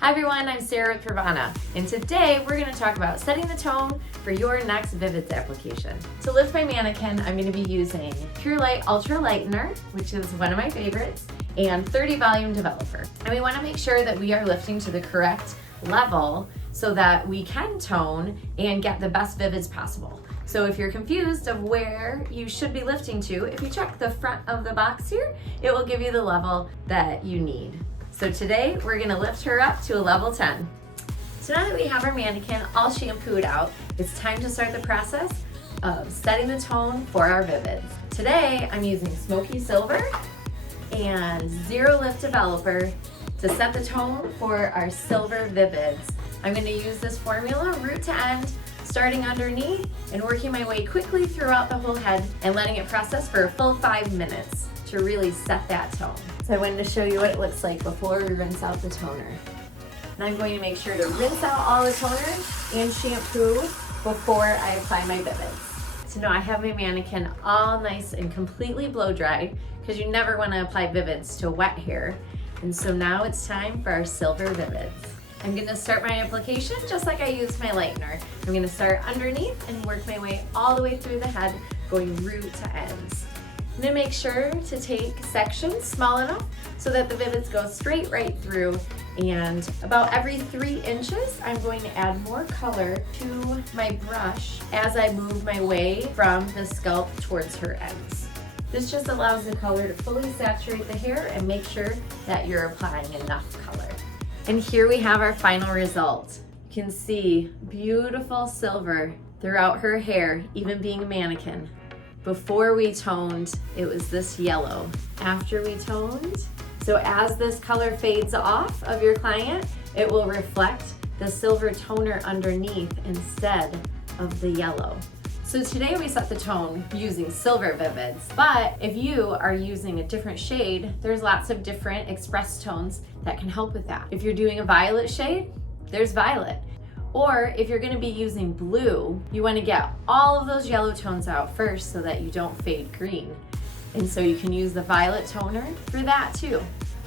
Hi everyone, I'm Sarah with PRAVANA, and today we're going to talk about setting the tone for your next Vivids application. To lift my mannequin, I'm going to be using Pure Light Ultra Lightener, which is one of my favorites, and 30 Volume Developer. And we want to make sure that we are lifting to the correct level so that we can tone and get the best Vivids possible. So if you're confused of where you should be lifting to, if you check the front of the box here, it will give you the level that you need. So today we're gonna lift her up to a level 10. So now that we have our mannequin all shampooed out, it's time to start the process of setting the tone for our Vivids. Today I'm using Smoky Silver and Zero Lift Developer to set the tone for our silver Vivids. I'm gonna use this formula root to end, starting underneath and working my way quickly throughout the whole head and letting it process for a full 5 minutes to really set that tone. So I wanted to show you what it looks like before we rinse out the toner. And I'm going to make sure to rinse out all the toner and shampoo before I apply my Vivids. So now I have my mannequin all nice and completely blow dried because you never want to apply Vivids to wet hair. And so now it's time for our silver Vivids. I'm going to start my application just like I used my lightener. I'm going to start underneath and work my way all the way through the head, going root to ends. I'm going to make sure to take sections small enough so that the Vivids go straight right through, and about every 3 inches I'm going to add more color to my brush as I move my way from the scalp towards her ends. This just allows the color to fully saturate the hair and make sure that you're applying enough color. And here we have our final result. You can see beautiful silver throughout her hair, even being a mannequin. Before we toned, it was this yellow. After we toned, so as this color fades off of your client, it will reflect the silver toner underneath instead of the yellow. So today we set the tone using silver Vivids, but if you are using a different shade, there's lots of different express tones that can help with that. If you're doing a violet shade, there's violet. Or if you're gonna be using blue, you wanna get all of those yellow tones out first so that you don't fade green. And so you can use the violet toner for that too.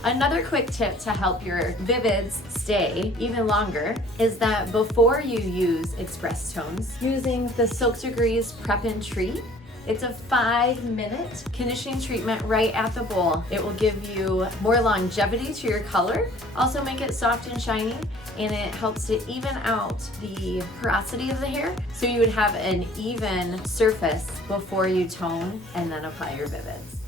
Another quick tip to help your Vivids stay even longer is that before you use express tones, using the Silk Degrees Prep and Treat, it's a 5-minute conditioning treatment right at the bowl. It will give you more longevity to your color, also make it soft and shiny, and it helps to even out the porosity of the hair so you would have an even surface before you tone and then apply your Vivids.